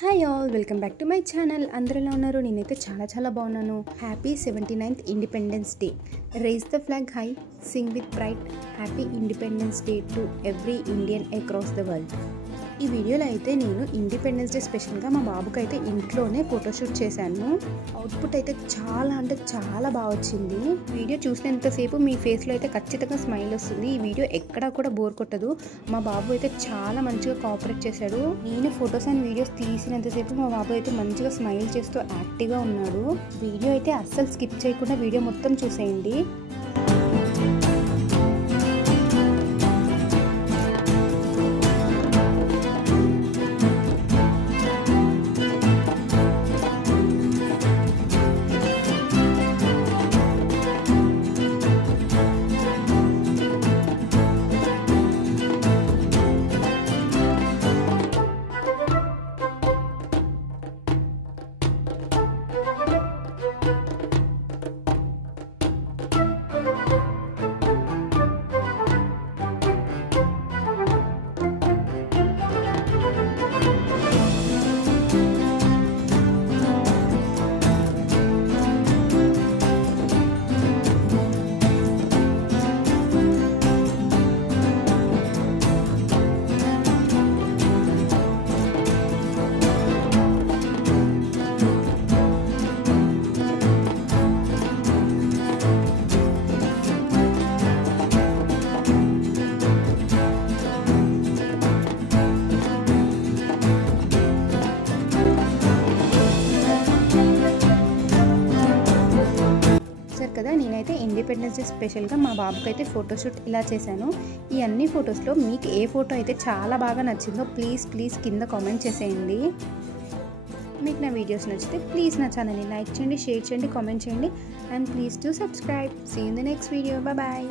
Hi all, welcome back to my channel. అందరూ ఎలా ఉన్నారు? నేనైతే చాలా బాగున్నాను. Happy 79th independence day. Rise the flag high, sing with pride. Happy independence day to every Indian across the world. ఈ వీడియోలో అయితే నేను ఇండిపెండెన్స్ డే స్పెషల్గా మా బాబుకి అయితే ఇంట్లోనే ఫోటోషూట్ చేశాను. అవుట్పుట్ అయితే చాలా బాగా వచ్చింది. వీడియో చూసినంతసేపు మీ ఫేస్లో అయితే ఖచ్చితంగా స్మైల్ వస్తుంది. ఈ వీడియో ఎక్కడా కూడా బోర్ కొట్టదు. మా బాబు అయితే చాలా మంచిగా కోఆపరేట్ చేశాడు. నేను ఫొటోస్ అండ్ వీడియోస్ తీసినంతసేపు మా బాబు అయితే మంచిగా స్మైల్ చేస్తూ యాక్టివ్గా ఉన్నాడు. వీడియో అయితే అస్సలు స్కిప్ చేయకుండా వీడియో మొత్తం చూసేయండి. కదా నేనైతే ఇండిపెండెన్స్ డే స్పెషల్గా మా బాబుకి అయితే ఫోటోషూట్ ఇలా చేశాను. ఈ అన్ని ఫొటోస్లో మీకు ఏ ఫోటో అయితే చాలా బాగా నచ్చిందో ప్లీజ్ కింద కామెంట్ చేసేయండి. మీకు నా వీడియోస్ నచ్చితే ప్లీజ్ నా ఛానల్ని లైక్ చేయండి, షేర్ చేయండి, కామెంట్ చేయండి and please to subscribe. See you in the next video. Bye.